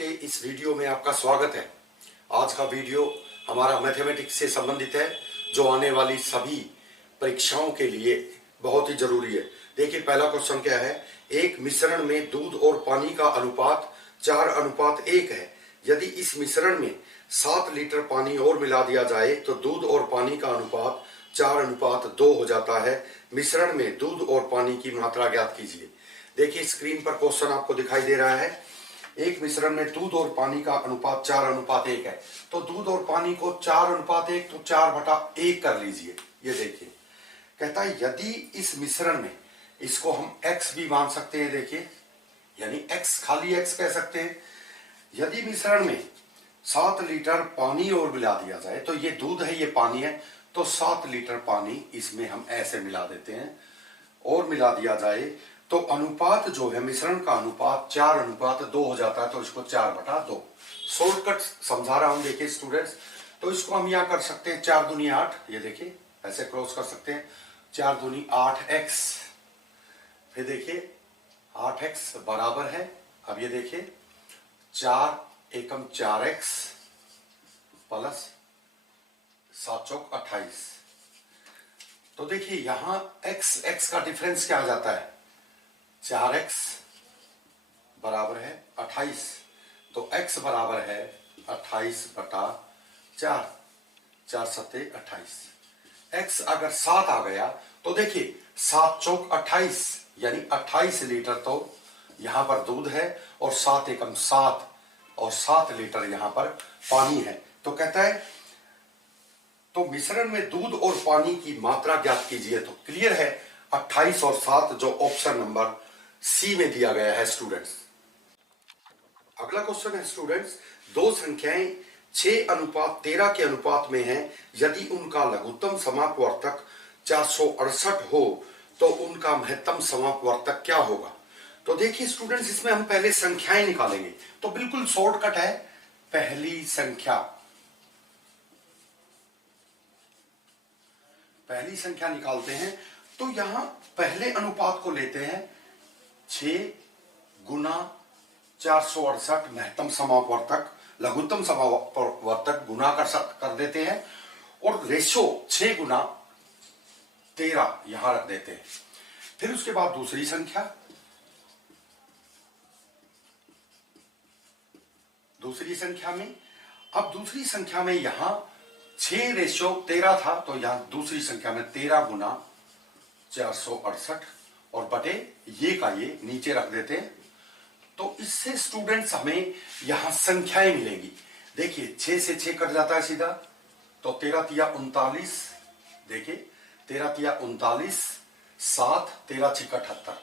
के इस वीडियो में आपका स्वागत है। आज का वीडियो हमारा मैथमेटिक्स से संबंधित है, जो आने वाली सभी परीक्षाओं के लिए बहुत ही जरूरी है। देखिए पहला क्वेश्चन क्या है। एक मिश्रण में दूध और पानी का अनुपात 4:1 है। यदि इस मिश्रण में 7 लीटर पानी और मिला दिया जाए तो दूध और पानी का अनुपात 4:2 हो जाता है। मिश्रण में दूध और पानी की मात्रा ज्ञात कीजिए। देखिए स्क्रीन पर क्वेश्चन आपको दिखाई दे रहा है। एक मिश्रण में दूध और पानी का अनुपात 4:1 है। तो दूध और पानी को 4:1 तो 4/1 कर लीजिए। ये देखिए कहता है यदि इस मिश्रण में, इसको हम x भी मान सकते हैं, देखिए यानी x खाली x कह सकते हैं। यदि मिश्रण में 7 लीटर पानी और मिला दिया जाए, तो ये दूध है ये पानी है, तो 7 लीटर पानी इसमें हम ऐसे मिला देते हैं और मिला दिया जाए तो अनुपात जो है मिश्रण का अनुपात 4:2 हो जाता है। तो इसको 4/2 शॉर्टकट समझा रहा हूं। देखिए स्टूडेंट्स, तो इसको हम यहां कर सकते हैं 4 दूनी 8, ये देखिए ऐसे क्रॉस कर सकते हैं 4 दूनी 8x। फिर देखिए 8x बराबर है, अब ये देखिए 4 एकम 4x प्लस 7 चौक 28। तो देखिए यहां x का डिफरेंस क्या आ जाता है, 4x बराबर है 28। तो x बराबर है 28/4, 4 सत्ते 28। x अगर 7 आ गया तो देखिए 7 चौक 28 यानी 28 लीटर तो यहां पर दूध है और 7 एकम 7 और 7 लीटर यहां पर पानी है। तो कहता है तो मिश्रण में दूध और पानी की मात्रा ज्ञात कीजिए। तो क्लियर है 28 और 7 जो ऑप्शन नंबर सी में दिया गया है स्टूडेंट्स। अगला क्वेश्चन है स्टूडेंट्स, दो संख्याएं 6:13 के अनुपात में हैं। यदि उनका लघुत्तम समापवर्तक 468 हो तो उनका महत्तम समापवर्तक क्या होगा। तो देखिए स्टूडेंट्स, इसमें हम पहले संख्याएं निकालेंगे। तो बिल्कुल शॉर्टकट है, पहली संख्या निकालते हैं। तो यहां पहले अनुपात को लेते हैं 6 गुना 468 महत्तम समापवर्तक, लघुत्तम समापवर्तक गुना कर देते हैं और रेशो 6 गुना 13 यहां रख देते हैं। फिर उसके बाद दूसरी संख्या में यहां 6:13 था, तो यहां दूसरी संख्या में 13 गुना 468 और बटे ये का ये नीचे रख देते हैं। तो इससे स्टूडेंट्स हमें यहां संख्याएं मिलेंगी। देखिए 6 से 6 कट जाता है सीधा, तो 13 तिया 39, देखिए 13 तिया 39, 7 13 6 78।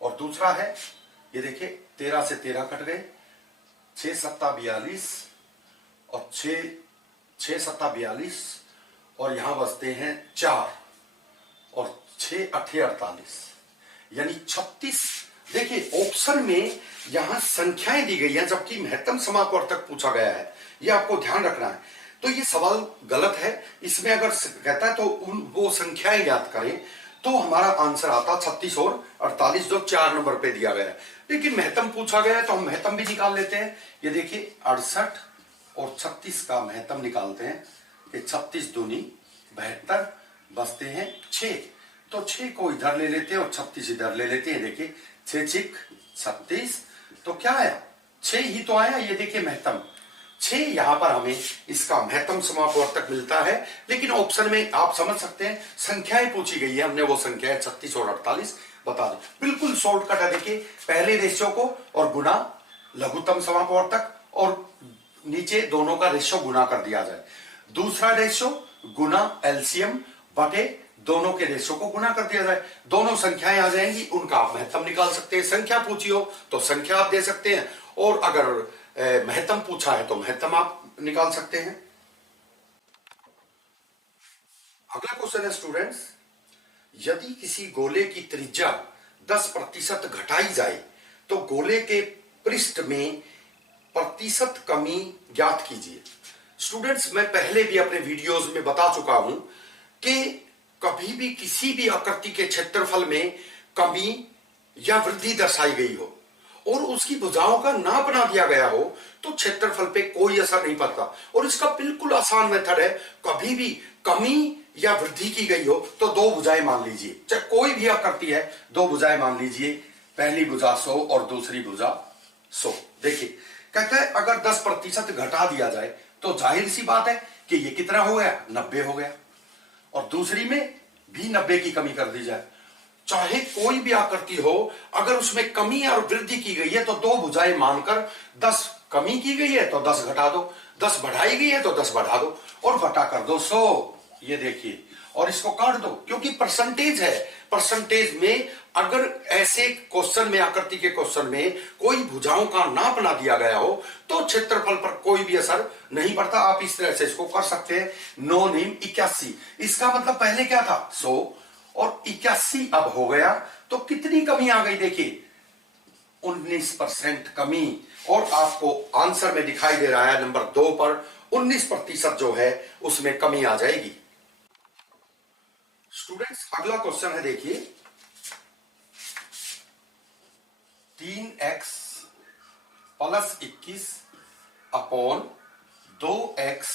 और दूसरा है ये देखिए 13 से 13 कट गए, 6 सत्ता 42 और 6 सत्ता 42 और यहां बचते हैं 4 और 6 8 48 यानी 36। देखिए ऑप्शन में यहां संख्याएं दी गई हैं जबकि महत्तम समापवर्तक पूछा गया है, ये आपको ध्यान रखना है। तो ये सवाल गलत है। इसमें अगर कहता है तो वो संख्याएं ज्ञात करें तो हमारा आंसर आता 36 और 48 जो 4 नंबर पे दिया गया है। लेकिन महत्तम पूछा गया है तो हम महत्तम भी निकाल लेते हैं। ये देखिए 68 और 36 का महत्तम निकालते हैं कि 36 दूनी 72 बचते हैं 6। तो 6 को इधर ले लेते हैं और 36 इधर ले लेते हैं। देखिए 6 6 36, तो क्या आया 6 ही तो आया। ये देखिए महत्तम 6 यहां पर हमें इसका महत्तम समापवर्तक मिलता है। लेकिन ऑप्शन में आप समझ सकते हैं संख्याएं पूछी गई है, हमने वो संख्याएं 36 और 48 बता दी। बिल्कुल शॉर्टकट है। देखिए पहले रेशियो को और गुना लघुत्तम समापवर्तक और नीचे दोनों का रेशियो गुना कर दिया जाए। दूसरा रेशियो गुना एलसीएम बटे दोनों के रेशियो को गुना कर दिया जाए। दोनों संख्याएं आ जाएंगी, उनका आप महत्तम निकाल सकते हैं। संख्या पूछी हो तो संख्या आप दे सकते हैं और अगर महत्तम पूछा है तो महत्तम आप निकाल सकते हैं। अगला क्वेश्चन है स्टूडेंट्स, यदि किसी गोले की त्रिज्या 10% घटाई जाए तो गोले के पृष्ठ में प्रतिशत कमी ज्ञात कीजिए। स्टूडेंट्स, मैं पहले भी अपने वीडियोस में बता चुका हूं कि कभी भी किसी भी आकृति के क्षेत्रफल में कमी या वृद्धि दर्शाई गई हो और उसकी भुजाओं का नाप ना दिया गया हो तो क्षेत्रफल पे कोई असर नहीं पड़ता। और इसका बिल्कुल आसान मेथड है, कभी भी कमी या वृद्धि की गई हो तो दो भुजाएं मान लीजिए, चाहे कोई भी आकृति है, दो भुजाएं मान लीजिए, पहली भुजा 100 और दूसरी भुजा 100। देखिए कहता है अगर 10% घटा दिया जाए तो जाहिर सी बात है कि ये कितना हो गया, 90 हो गया, और दूसरी में भी 90 की कमी कर दी जाए। चाहे कोई भी आकृति हो, अगर उसमें कमी और वृद्धि की गई है तो दो भुजाएं मानकर 10 कमी की गई है तो 10 घटा दो, 10 बढ़ाई गई है तो 10 बढ़ा दो और घटा कर दो 100। ये देखिए, और इसको काट दो क्योंकि परसेंटेज है। परसेंटेज में अगर ऐसे क्वेश्चन में, आकृति के क्वेश्चन में कोई भुजाओं का नाप ना दिया गया हो तो क्षेत्रफल पर कोई भी असर नहीं पड़ता। आप इस तरह से इसको कर सकते हैं। 9 नीम 81, इसका मतलब पहले क्या था 100 और 81 अब हो गया, तो कितनी कमी आ गई देखिए 19% कमी। और आपको आंसर में दिखाई दे रहा है नंबर 2 पर 19% जो है उसमें कमी आ जाएगी। स्टूडेंट्स अगला क्वेश्चन है, देखिए 3x plus 21 upon 2x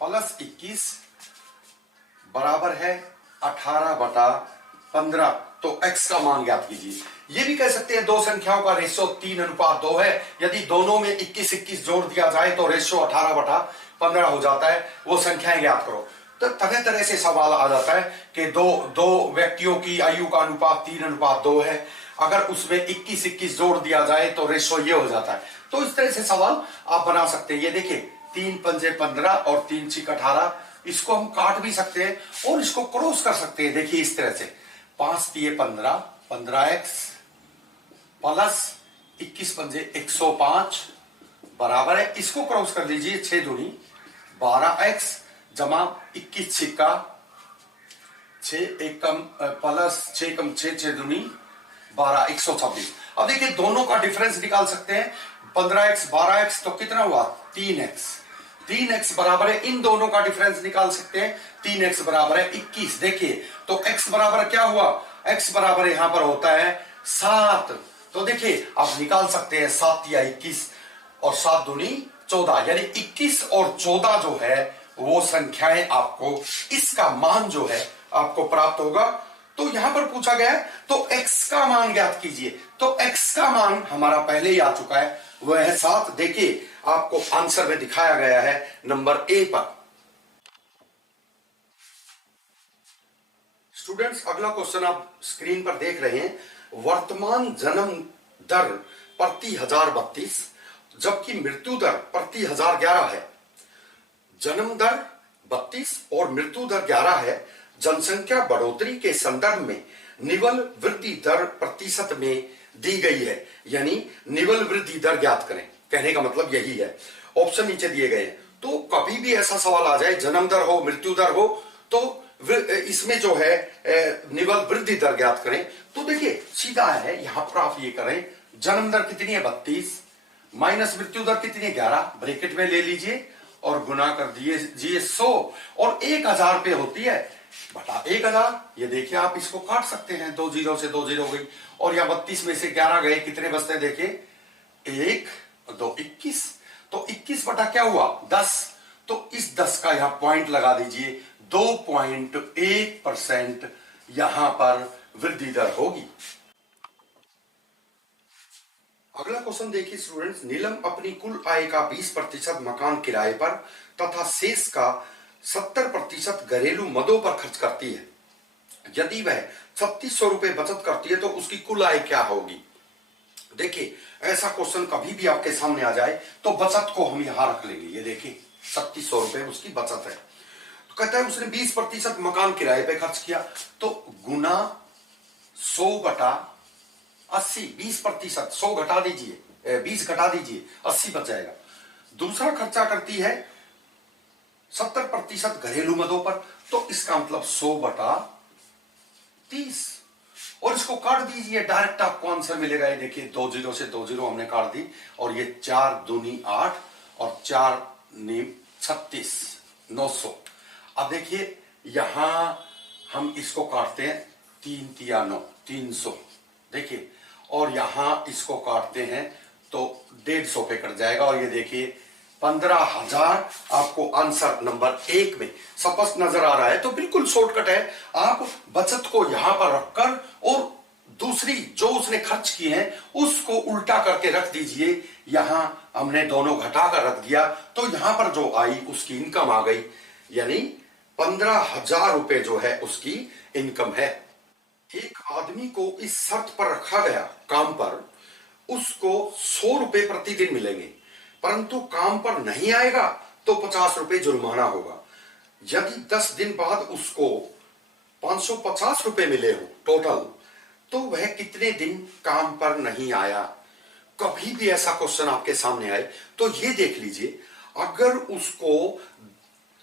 plus 21 बराबर है 18/15। तो x का मान ज्ञात कीजिए। ये भी कह सकते हैं दो संख्याओं का रेशियो 3:2 है, यदि दोनों में 21-21 जोड़ दिया जाए तो रेशियो 18/15 हो जाता है, वो संख्याएं ज्ञात करो। तो तरह तरह से सवाल आ जाता है कि दो व्यक्तियों की आयु का अनुपात 3:2 है, अगर उसमें 21-21 जोड़ दिया जाए तो रेशियो ये हो जाता है। तो इस तरह से सवाल आप बना सकते हैं। ये देखिए 3 पंजे 15 और 3 6 18, इसको हम काट भी सकते हैं और इसको क्रॉस कर सकते हैं। देखिए इस तरह से 5 तिये 15, 15x प्लस 21 पंजे 105 बराबर है, इसको क्रॉस कर लीजिए 6 दूनी 12x जमा 21 छिक्का 6 एक कम प्लस 6 कम 6 6 दूनी 12 126। अब देखिए दोनों का डिफरेंस निकाल सकते हैं, 15x 12x तो कितना हुआ 3x। 3x बराबर है, इन दोनों का डिफरेंस निकाल सकते हैं, 3x बराबर है 21। देखिए तो x बराबर क्या हुआ, x बराबर यहां पर होता है 7। तो देखिए आप निकाल सकते हैं 7 या 21 और 7 दूनी 14, यानी 21 और 14 जो है वो संख्याएं आपको, इसका मान जो है आपको प्राप्त होगा। तो यहां पर पूछा गया है तो x का मान ज्ञात कीजिए। तो x का मान हमारा पहले ही आ चुका है, वह है 7। देखिए आपको आंसर में दिखाया गया है नंबर ए पर। स्टूडेंट्स अगला क्वेश्चन आप स्क्रीन पर देख रहे हैं, वर्तमान जन्म दर प्रति 1032 जबकि मृत्यु दर प्रति 1011 है। जन्म दर 32 और मृत्यु दर 11 है। जनसंख्या बढ़ोतरी के संदर्भ में निवल वृद्धि दर प्रतिशत में दी गई है, यानी निवल वृद्धि दर ज्ञात करें, कहने का मतलब यही है। ऑप्शन नीचे दिए गए हैं। तो कभी भी ऐसा सवाल आ जाए, जन्म दर हो मृत्यु दर हो, तो इसमें जो है निवल वृद्धि दर ज्ञात करें। तो देखिए सीधा है, यहां पर आप ये करें, जन्म दर कितनी है 32 माइनस मृत्यु दर कितनी है 11, ब्रैकेट में ले लीजिए और गुना कर दीजिए 100 और 1000 पे होती है बटा 1000। ये देखिए आप इसको काट सकते हैं, 2 जीरो से 2 जीरो गई और यहाँ 32 में से 11 गए, कितने बचते हैं देखिए 1 2 21। तो 21 बटा क्या हुआ 10, तो इस 10 का यहां पॉइंट लगा दीजिए, 2.1% यहां पर वृद्धि दर होगी। अगला क्वेश्चन देखिए स्टूडेंट्स, नीलम अपनी कुल आय का 20% मकान किराए पर तथा शेष का 70% घरेलू मदों पर खर्च करती है। यदि वह 3600 रुपए बचत करती है तो उसकी कुल आय क्या होगी। देखिए ऐसा क्वेश्चन कभी भी आपके सामने आ जाए तो बचत को हम यहां रख लेंगे। ये देखिए 3600 रुपए उसकी बचत है। तो कहता है उसने 20% मकान किराए पे खर्च किया, तो गुना 100/80, 20%, 100 घटा दीजिए 20 घटा दीजिए 80 बच जाएगा। दूसरा खर्चा करती है 70% घरेलू मदों पर, तो इसका मतलब 100/30 और इसको काट दीजिए, डायरेक्ट आपको आंसर मिलेगा। ये देखिए 2 जीरो से 2 जीरो हमने काट दी और ये 4 दूनी 8 और 4 नीम 36, 900। अब देखिए यहां हम इसको काटते हैं 3 तिया 9, 300 देखिए, और यहां इसको काटते हैं तो 150 पे कट जाएगा। और ये देखिए 15,000 आपको आंसर नंबर 1 में स्पष्ट नजर आ रहा है। तो बिल्कुल शॉर्टकट है, आप बचत को यहां पर रखकर और दूसरी जो उसने खर्च की है उसको उल्टा करके रख दीजिए। यहां हमने दोनों घटाकर रख दिया तो यहां पर जो आई उसकी इनकम आ गई, यानी 15,000 रुपए जो है उसकी इनकम है। एक आदमी को इस शर्त पर रखा गया काम पर, उसको 100 रुपए प्रतिदिन मिलेंगे, परंतु काम पर नहीं आएगा तो 50 रुपए जुर्माना होगा। यदि 10 दिन बाद उसको 550 रुपए मिले हो टोटल, तो वह कितने दिन काम पर नहीं आया। कभी भी ऐसा क्वेश्चन आपके सामने आए तो ये देख लीजिए, अगर उसको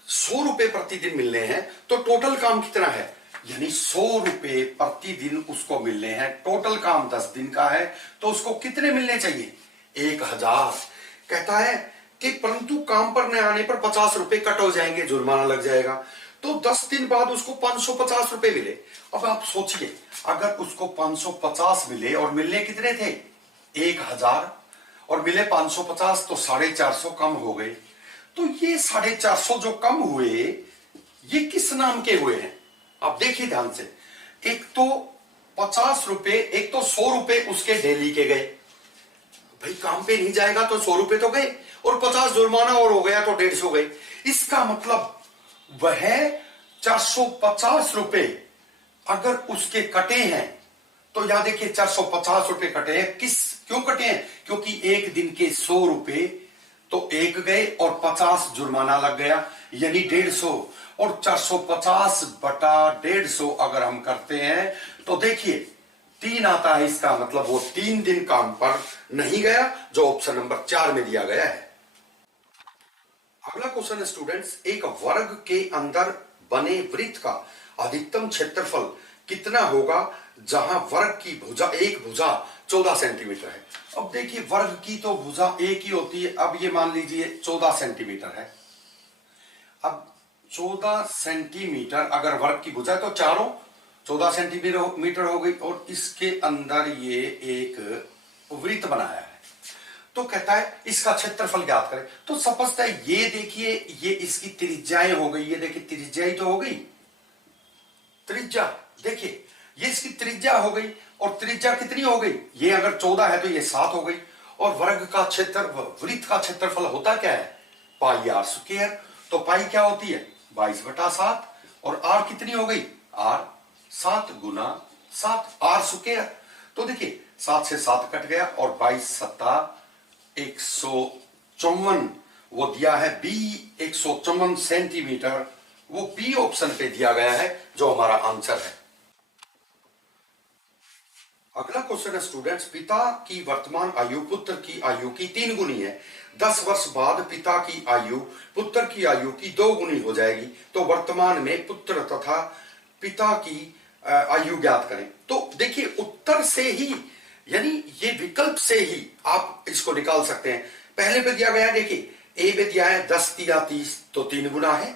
100 रुपए प्रतिदिन मिलने हैं तो टोटल काम कितना है, यानी 100 रुपए प्रतिदिन उसको मिलने हैं, टोटल काम 10 दिन का है तो उसको कितने मिलने चाहिए, 1,000। कहता है कि परंतु काम पर न आने पर 50 रुपए कट हो जाएंगे, जुर्माना लग जाएगा। तो 10 दिन बाद उसको 550 रुपए मिले। अब आप सोचिए, अगर उसको 550 मिले और मिलने कितने थे 1,000 और मिले 550, तो 450 कम हो गए। तो ये 450 जो कम हुए ये किस नाम के हुए हैं, आप देखिए ध्यान से। एक तो 50 रुपए, एक तो 100 रुपए उसके डेली के गए, भाई काम पे नहीं जाएगा तो 100 रुपए तो गए, और 50 जुर्माना और हो गया तो 150 गए। इसका मतलब वह 450 रुपए अगर उसके कटे हैं, तो यहां देखिए 450 रुपए कटे हैं। क्यों कटे हैं, क्योंकि एक दिन के 100 रुपए तो एक गए और 50 जुर्माना लग गया, यानी 150। और 450 बटा 150 अगर हम करते हैं तो देखिए 3 आता है। इसका मतलब वो 3 दिन काम पर नहीं गया, जो ऑप्शन नंबर 4 में दिया गया है। अगला क्वेश्चन है स्टूडेंट्स, एक वर्ग के अंदर बने वृत्त का अधिकतम क्षेत्रफल कितना होगा जहां वर्ग की भुजा, एक भुजा 14 सेंटीमीटर है। अब देखिए वर्ग की तो भुजा एक ही होती है। अब ये मान लीजिए 14 सेंटीमीटर है। अब 14 सेंटीमीटर अगर वर्ग की भुजा है तो चारों 14 सेंटीमीटर हो गई, और इसके अंदर ये एक वृत्त बनाया है। तो कहता है इसका क्षेत्रफल ज्ञात करें। तो स्पष्ट है, ये देखिए ये इसकी त्रिज्याएं हो गई, ये देखिए त्रिज्या ही तो हो गई, त्रिज्या देखिए ये इसकी त्रिज्या हो गई, और त्रिज्या कितनी हो गई, ये अगर 14 है तो ये 7 हो गई। और वर्ग का क्षेत्र, वृत्त का क्षेत्रफल होता क्या है, पाई आर स्क्वायर। तो पाई क्या होती है 22/7, और आर कितनी हो गई, आर 7 गुना 7 आर स्क्वायर। तो देखिए 7 से 7 कट गया, और 22 सत्ता 154 वो दिया है बी 154 सेंटीमीटर, वो बी ऑप्शन पे दिया गया है जो हमारा आंसर है। अगला क्वेश्चन है स्टूडेंट्स, पिता की वर्तमान आयु पुत्र की आयु की 3 गुनी है। 10 वर्ष बाद पिता की आयु पुत्र की आयु की 2 गुनी हो जाएगी, तो वर्तमान में पुत्र तथा पिता की आयु ज्ञात करें। तो देखिए उत्तर से ही, यानी ये विकल्प से ही आप इसको निकाल सकते हैं। पहले पे दिया गया है, देखिए ए पे दिया है 10 या 30, तो 3 गुना है।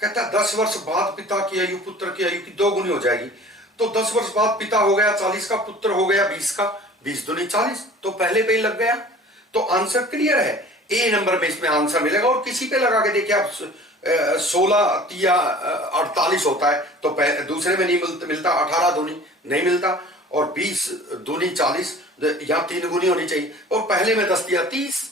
कहता 10 वर्ष बाद पिता की आयु पुत्र की आयु की 2 गुनी हो जाएगी, तो 10 वर्ष बाद पिता हो गया 40 का, पुत्र हो गया 20 का, 20 दूनी 40, तो पहले पे ही लग गया। तो आंसर क्लियर है, ए नंबर में इसमें आंसर मिलेगा। और किसी पे लगा के देखिए आप 16 या 48 होता है, तो दूसरे में नहीं मिलता, 18 दूनी नहीं मिलता, और 20 दूनी 40, यहां 3 गुनी होनी चाहिए। और पहले में 10 या 30,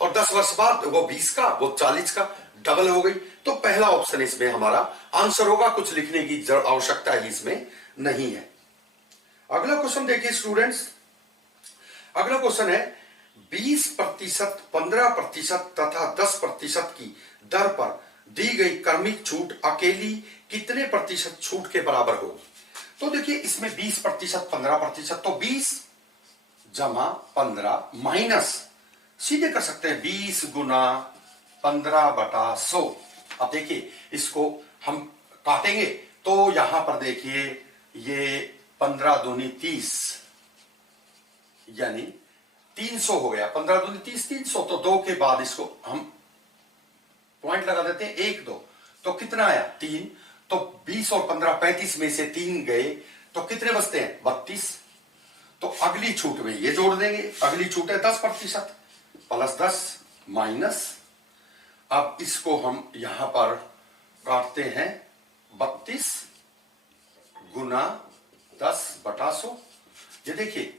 और 10 वर्ष बाद वो 20 का, वो 40 का, डबल हो गई। तो पहला ऑप्शन इसमें हमारा आंसर होगा, कुछ लिखने की आवश्यकता ही इसमें नहीं है। अगला क्वेश्चन देखिए स्टूडेंट्स, अगला क्वेश्चन है 20%, 15% तथा 10% की दर पर दी गई क्रमिक छूट अकेली कितने प्रतिशत छूट के बराबर होगी। तो देखिए इसमें 20%, 15%, तो 20 जमा 15 माइनस, सीधे कर सकते हैं 20 गुना 15/100। अब देखिए इसको हम काटेंगे तो यहां पर देखिए ये 15 दूनी 30, यानी 300 हो गया। 15 दूनी 30, 300, तो 2 के बाद इसको हम पॉइंट लगा देते हैं 1 2, तो कितना आया 3। तो 20 और 15 35 में से 3 गए, तो कितने बचते हैं 32। तो अगली छूट में ये जोड़ देंगे, अगली छूट है 10% प्लस 10 माइनस, अब इसको हम यहां पर काटते हैं 32 गुना 10/100। ये देखिए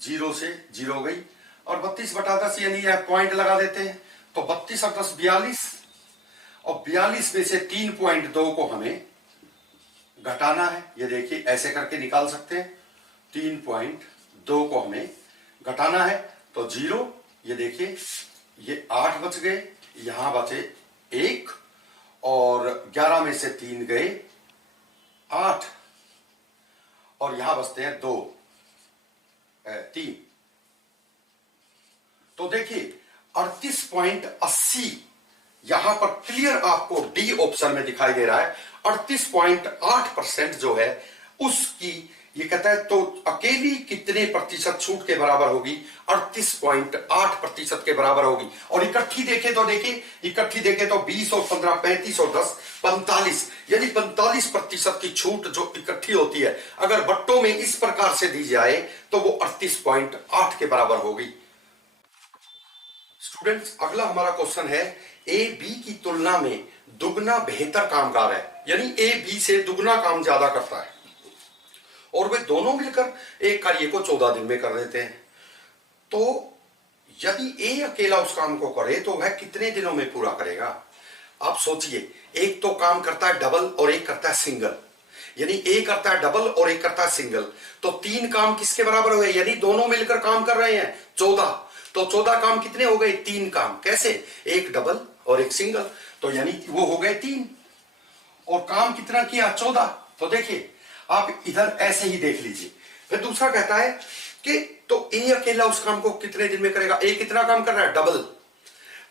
0 से 0 गई और 32/10 यानी यह पॉइंट लगा देते हैं, तो 32 और 10 42, और 42 में से 3.2 को हमें घटाना है। ये देखिए ऐसे करके निकाल सकते हैं, 3.2 को हमें घटाना है, तो 0, ये देखिए ये 8 बच गए, यहां बचे 1 और 11 में से 3 गए 8 और यहां बचते हैं 2 3। तो देखिए 38.80 यहां पर क्लियर आपको डी ऑप्शन में दिखाई दे रहा है। 38.8% जो है उसकी, ये कहता है तो अकेली कितने प्रतिशत छूट के बराबर होगी, 38.8% के बराबर होगी। और इकट्ठी देखें तो देखिए, इकट्ठी देखें तो 20 और 15 35 और 10 45, यानी 45% की छूट जो इकट्ठी होती है अगर बट्टों में इस प्रकार से दी जाए तो वो 38.8 के बराबर होगी। स्टूडेंट्स, अगला हमारा क्वेश्चन है ए बी की तुलना में दुगना बेहतर कामगार है, यानी ए बी से दुगना काम ज्यादा करता है और वे दोनों मिलकर एक कार्य को 14 दिन में कर देते हैं। तो यदि ए अकेला उस काम को करे तो वह कितने दिनों में पूरा करेगा? आप सोचिए, एक तो काम करता है डबल और एक करता है सिंगल, यानी एक करता है डबल और एक करता है सिंगल, तो 3 काम किसके बराबर हुए, यानी दोनों मिलकर काम कर रहे हैं 14, तो 14 काम कितने हो गए? 3 काम। कैसे? एक डबल और एक सिंगल, तो यानी वो हो गए 3, और काम कितना किया? 14। तो देखिए आप इधर ऐसे ही देख लीजिए। फिर दूसरा कहता है कि तो ए अकेला उस काम को कितने दिन में करेगा? ए कितना काम कर रहा है? डबल,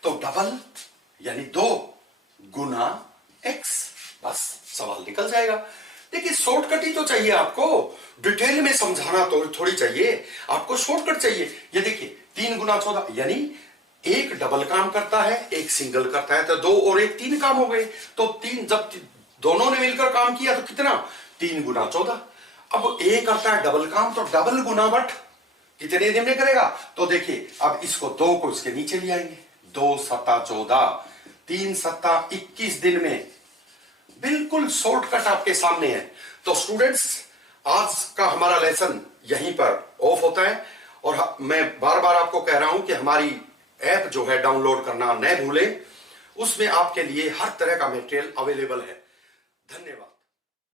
तो डबल यानी 2 गुना x, बस सवाल निकल जाएगा। देखिए शॉर्टकट ही तो चाहिए आपको, डिटेल में समझाना तो थोड़ी चाहिए, आपको शॉर्टकट चाहिए। ये देखिए 3 गुना 14 यानी एक डबल काम करता है एक सिंगल करता है, तो 2 और 1 3 काम हो गए, तो 3 जब दोनों ने मिलकर काम किया तो कितना? 3 गुना 14। अब ए करता है डबल काम, तो डबल गुना बट कितने दिन में करेगा? तो देखिए अब इसको 2 को इसके नीचे ले आएंगे, 2 सत्ता 14, 3 सत्ता 21 दिन में। बिल्कुल शॉर्टकट आपके सामने है। तो स्टूडेंट्स, आज का हमारा लेसन यहीं पर ऑफ होता है, और मैं बार बार आपको कह रहा हूं कि हमारी ऐप जो है डाउनलोड करना न भूलें, उसमें आपके लिए हर तरह का मटेरियल अवेलेबल है। धन्यवाद।